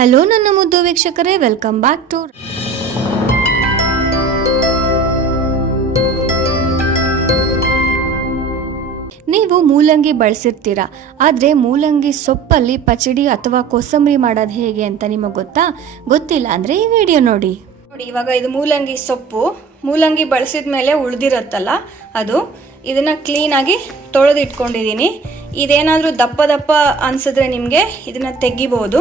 Hello ನನ್ನ ಮುದ್ದು ವೀಕ್ಷಕರೇ, ವೆಲ್ಕಮ್ ಬ್ಯಾಕ್ ಟು ನೀವು ಮೂಲಂಗಿ ಬಳಸಿರ್ತೀರಾ, ಆದರೆ ಮೂಲಂಗಿ ಸೊಪ್ಪಲ್ಲಿ ಪಚಡಿ ಅಥವಾ ಕೋಸಂಬರಿ ಮಾಡೋದು ಹೇಗೆ ಅಂತ ನಿಮಗೆ ಗೊತ್ತಿಲ್ಲ ಅಂದರೆ ಈ ವಿಡಿಯೋ ನೋಡಿ. ಇವಾಗ ಇದು ಮೂಲಂಗಿ ಸೊಪ್ಪು. ಮೂಲಂಗಿ ಬಳಸಿದ ಮೇಲೆ ಉಳಿದಿರುತ್ತಲ್ಲ ಅದು, ಇದನ್ನು ಕ್ಲೀನಾಗಿ ತೊಳೆದಿಟ್ಕೊಂಡಿದ್ದೀನಿ. ಇದೇನಾದರೂ ದಪ್ಪ ದಪ್ಪ ಅನಿಸಿದ್ರೆ ನಿಮಗೆ ಇದನ್ನು ತೆಗಿಬೋದು.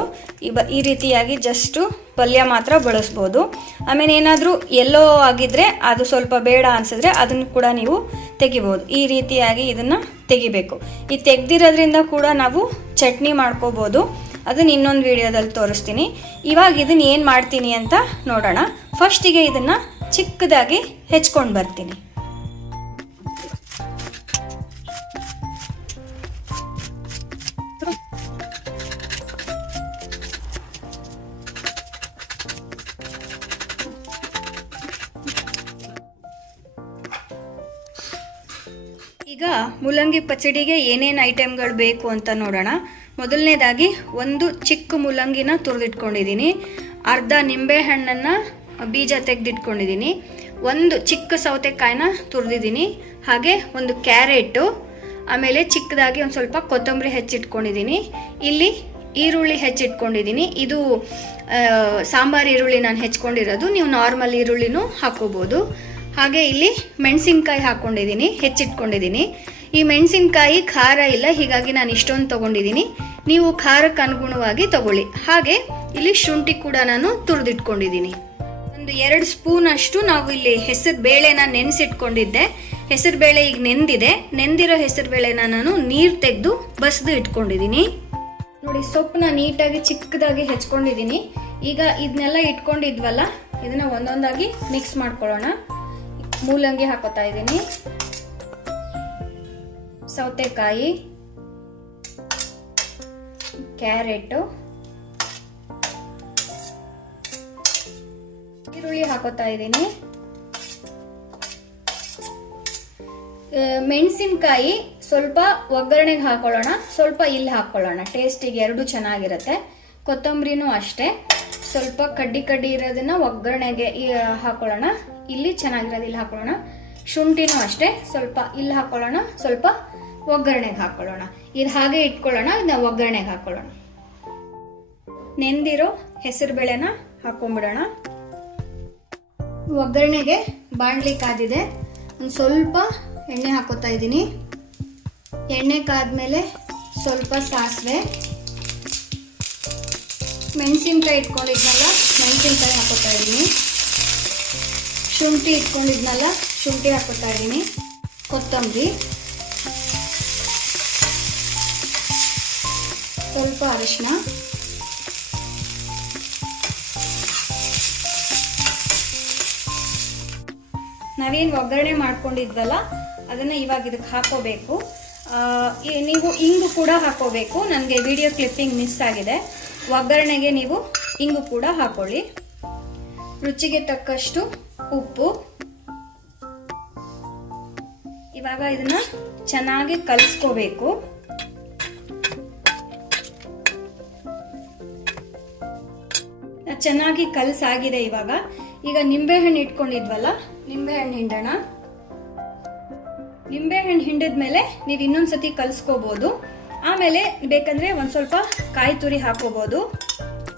ಈ ರೀತಿಯಾಗಿ ಜಸ್ಟು ಪಲ್ಯ ಮಾತ್ರ ಬಳಸ್ಬೋದು. ಆಮೇಲೆ ಏನಾದರೂ ಎಲ್ಲೋ ಆಗಿದ್ದರೆ ಅದು ಸ್ವಲ್ಪ ಬೇಡ ಅನಿಸಿದ್ರೆ ಅದನ್ನು ಕೂಡ ನೀವು ತೆಗಿಬೋದು. ಈ ರೀತಿಯಾಗಿ ಇದನ್ನು ತೆಗಿಬೇಕು. ಈ ತೆಗ್ದಿರೋದ್ರಿಂದ ಕೂಡ ನಾವು ಚಟ್ನಿ ಮಾಡ್ಕೋಬೋದು. ಅದನ್ನು ಇನ್ನೊಂದು ವಿಡಿಯೋದಲ್ಲಿ ತೋರಿಸ್ತೀನಿ. ಇವಾಗ ಇದನ್ನು ಏನು ಮಾಡ್ತೀನಿ ಅಂತ ನೋಡೋಣ. ಫಸ್ಟಿಗೆ ಇದನ್ನು ಚಿಕ್ಕದಾಗಿ ಹೆಚ್ಕೊಂಡು ಬರ್ತೀನಿ. ಈಗ ಮೂಲಂಗಿ ಪಚಡಿಗೆ ಏನೇನು ಐಟಮ್ಗಳು ಬೇಕು ಅಂತ ನೋಡೋಣ. ಮೊದಲನೇದಾಗಿ ಒಂದು ಚಿಕ್ಕ ಮೂಲಂಗಿನ ತುರಿದಿಟ್ಕೊಂಡಿದ್ದೀನಿ. ಅರ್ಧ ನಿಂಬೆ ಹಣ್ಣನ್ನು ಬೀಜ ತೆಗೆದಿಟ್ಕೊಂಡಿದ್ದೀನಿ. ಒಂದು ಚಿಕ್ಕ ಸೌತೆಕಾಯಿನ ತುರಿದಿದ್ದೀನಿ. ಹಾಗೆ ಒಂದು ಕ್ಯಾರೆಟು, ಆಮೇಲೆ ಚಿಕ್ಕದಾಗಿ ಒಂದು ಸ್ವಲ್ಪ ಕೊತ್ತಂಬರಿ ಹೆಚ್ಚಿಟ್ಕೊಂಡಿದ್ದೀನಿ. ಇಲ್ಲಿ ಈರುಳ್ಳಿ ಹೆಚ್ಚಿಟ್ಕೊಂಡಿದ್ದೀನಿ. ಇದು ಸಾಂಬಾರು ಈರುಳ್ಳಿ ನಾನು ಹೆಚ್ಕೊಂಡಿರೋದು. ನೀವು ನಾರ್ಮಲ್ ಈರುಳ್ಳಿನೂ ಹಾಕೋಬೋದು. ಹಾಗೆ ಇಲ್ಲಿ ಮೆಣಸಿನ್ಕಾಯಿ ಹಾಕ್ಕೊಂಡಿದ್ದೀನಿ, ಹೆಚ್ಚಿಟ್ಕೊಂಡಿದ್ದೀನಿ. ಈ ಮೆಣಸಿನ್ಕಾಯಿ ಖಾರ ಇಲ್ಲ, ಹೀಗಾಗಿ ನಾನು ಇಷ್ಟೊಂದು ತೊಗೊಂಡಿದ್ದೀನಿ. ನೀವು ಖಾರಕ್ಕೆ ಅನುಗುಣವಾಗಿ ತಗೊಳ್ಳಿ. ಹಾಗೆ ಇಲ್ಲಿ ಶುಂಠಿ ಕೂಡ ನಾನು ತುರಿದಿಟ್ಕೊಂಡಿದ್ದೀನಿ. ಒಂದು 2 ಸ್ಪೂನ್ ಅಷ್ಟು ನಾವು ಇಲ್ಲಿ ಹೆಸರು ಬೇಳೆನ ನೆನೆಸಿಟ್ಕೊಂಡಿದ್ದೆ. ಹೆಸರು ಬೇಳೆ ಈಗ ನೆಂದಿದೆ. ನೆಂದಿರೋ ಹೆಸರು ಬೇಳೆನ ನಾನು ನೀರು ತೆಗೆದು ಬಸಿದು ಇಟ್ಕೊಂಡಿದ್ದೀನಿ. ನೋಡಿ, ಸೊಪ್ಪನ್ನ ನೀಟಾಗಿ ಚಿಕ್ಕದಾಗಿ ಹೆಚ್ಕೊಂಡಿದ್ದೀನಿ. ಈಗ ಇದನ್ನೆಲ್ಲ ಇಟ್ಕೊಂಡಿದ್ವಲ್ಲ, ಇದನ್ನ ಒಂದೊಂದಾಗಿ ಮಿಕ್ಸ್ ಮಾಡ್ಕೊಳ್ಳೋಣ. ಮೂಲಂಗಿ ಹಾಕೋತಾ ಇದ್ದೀನಿ, ಸೌತೆಕಾಯಿ, ಕ್ಯಾರೆಟು, ಈರುಳ್ಳಿ ಹಾಕೋತಾ ಇದ್ದೀನಿ. ಮೆಣಸಿನ್ಕಾಯಿ ಸ್ವಲ್ಪ ಒಗ್ಗರಣೆಗೆ ಹಾಕೊಳ್ಳೋಣ, ಸ್ವಲ್ಪ ಇಲ್ಲಿ ಹಾಕೊಳ್ಳೋಣ. ಟೇಸ್ಟಿಗೆ ಎರಡು ಚೆನ್ನಾಗಿರುತ್ತೆ. ಕೊತ್ತಂಬರಿನೂ ಅಷ್ಟೇ, ಸ್ವಲ್ಪ ಕಡ್ಡಿ ಇರೋದನ್ನ ಒಗ್ಗರಣೆಗೆ ಹಾಕೊಳ್ಳೋಣ. ಇಲ್ಲಿ ಚೆನ್ನಾಗಿರೋದು ಇಲ್ಲಿ ಹಾಕೊಳ್ಳೋಣ. ಶುಂಠಿನೂ ಅಷ್ಟೇ, ಸ್ವಲ್ಪ ಇಲ್ಲಿ ಹಾಕೊಳ್ಳೋಣ, ಸ್ವಲ್ಪ ಒಗ್ಗರಣೆಗೆ ಹಾಕೊಳ್ಳೋಣ. ಇದು ಹಾಗೆ ಇಟ್ಕೊಳ್ಳೋಣ, ಇದನ್ನ ಒಗ್ಗರಣೆಗೆ ಹಾಕೊಳ್ಳೋಣ. ನೆಂದಿರೋ ಹೆಸರು ಬೇಳೆನ ಹಾಕೊಂಡ್ಬಿಡೋಣ. ಒಗ್ಗರಣೆಗೆ ಬಾಣಲಿ ಕಾದಿದೆ. ಒಂದು ಸ್ವಲ್ಪ ಎಣ್ಣೆ ಹಾಕೋತಾ ಇದ್ದೀನಿ. ಎಣ್ಣೆ ಕಾದ್ಮೇಲೆ ಸ್ವಲ್ಪ ಸಾಸಿವೆ, ಮೆಣಸಿನ್ಕಾಯಿ ಇಟ್ಕೊಂಡಿದ್ನಲ್ಲ ಮೆಣಸಿನ್ಕಾಯಿ ಹಾಕೋತಾ ಇದ್ದೀನಿ. ಶುಂಠಿ ಇಟ್ಕೊಂಡಿದ್ನಲ್ಲ ಶುಂಠಿ ಹಾಕೋತಾ ಇದ್ದೀನಿ. ಕೊತ್ತಂಬರಿ, ಸ್ವಲ್ಪ ಅರಿಶಿನ, ನಾವೇನು ಒಗ್ಗರಣೆ ಮಾಡ್ಕೊಂಡಿದ್ವಲ್ಲ ಅದನ್ನು ಇವಾಗ ಇದಕ್ಕೆ ಹಾಕೋಬೇಕು. ನೀವು ಇಂಗು ಕೂಡ ಹಾಕೋಬೇಕು. ನನಗೆ ವಿಡಿಯೋ ಕ್ಲಿಪ್ಪಿಂಗ್ ಮಿಸ್ ಆಗಿದೆ. ಒಗ್ಗರಣೆಗೆ ನೀವು ಇಂಗು ಕೂಡ ಹಾಕೊಳ್ಳಿ. ರುಚಿಗೆ ತಕ್ಕಷ್ಟು ಉಪ್ಪು. ಇವಾಗ ಇದನ್ನ ಚೆನ್ನಾಗಿ ಕಲಿಸ್ಕೋಬೇಕು. ಚೆನ್ನಾಗಿ ಕಲಸಾಗಿದೆ. ಈಗ ನಿಂಬೆಹಣ್ಣು ಇಟ್ಕೊಂಡಿದ್ವಲ್ಲ, ನಿಂಬೆಹಣ್ಣು ಹಿಂಡೋಣ. ನಿಂಬೆಹಣ್ಣು ಹಿಂಡಿದ್ಮೇಲೆ ನೀವು ಇನ್ನೊಂದ್ಸತಿ ಕಲಿಸ್ಕೋಬಹುದು. ಆಮೇಲೆ ಬೇಕಂದ್ರೆ ಒಂದು ಸ್ವಲ್ಪ ಕಾಯಿ ತುರಿ ಹಾಕೋಬಹುದು.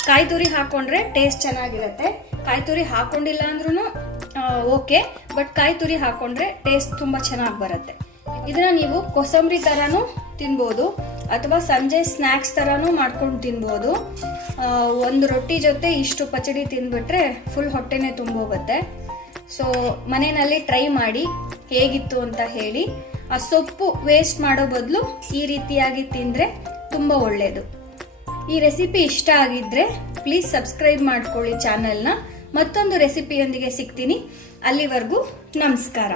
ಕಾಯಿ ತುರಿ ಹಾಕೊಂಡ್ರೆ ಟೇಸ್ಟ್ ಚೆನ್ನಾಗಿರುತ್ತೆ. ಕಾಯಿ ತುರಿ ಹಾಕೊಂಡಿಲ್ಲ ಅಂದ್ರೂ ಓಕೆ, ಬಟ್ ಕಾಯಿ ತುರಿ ಹಾಕೊಂಡ್ರೆ ಟೇಸ್ಟ್ ತುಂಬ ಚೆನ್ನಾಗಿ ಬರುತ್ತೆ. ಇದನ್ನ ನೀವು ಕೋಸಂಬರಿ ಥರನೂ ತಿನ್ಬೋದು, ಅಥವಾ ಸಂಜೆ ಸ್ನ್ಯಾಕ್ಸ್ ಥರನೂ ಮಾಡ್ಕೊಂಡು ತಿನ್ಬೋದು. ಒಂದು ರೊಟ್ಟಿ ಜೊತೆ ಇಷ್ಟು ಪಚಡಿ ತಿಂದ್ಬಿಟ್ರೆ ಫುಲ್ ಹೊಟ್ಟೆನೇ ತುಂಬೋಗುತ್ತೆ. ಸೊ ಮನೆಯಲ್ಲಿ ಟ್ರೈ ಮಾಡಿ ಹೇಗಿತ್ತು ಅಂತ ಹೇಳಿ. ಆ ಸೊಪ್ಪು ವೇಸ್ಟ್ ಮಾಡೋ ಬದಲು ಈ ರೀತಿಯಾಗಿ ತಿಂದರೆ ತುಂಬ ಒಳ್ಳೆಯದು. ಈ ರೆಸಿಪಿ ಇಷ್ಟ ಆಗಿದ್ರೆ ಪ್ಲೀಸ್ ಸಬ್ಸ್ಕ್ರೈಬ್ ಮಾಡ್ಕೊಳ್ಳಿ ಚಾನಲ್ನ. ಮತ್ತೊಂದು ರೆಸಿಪಿಯೊಂದಿಗೆ ಸಿಗ್ತೀನಿ. ಅಲ್ಲಿವರೆಗೂ ನಮಸ್ಕಾರ.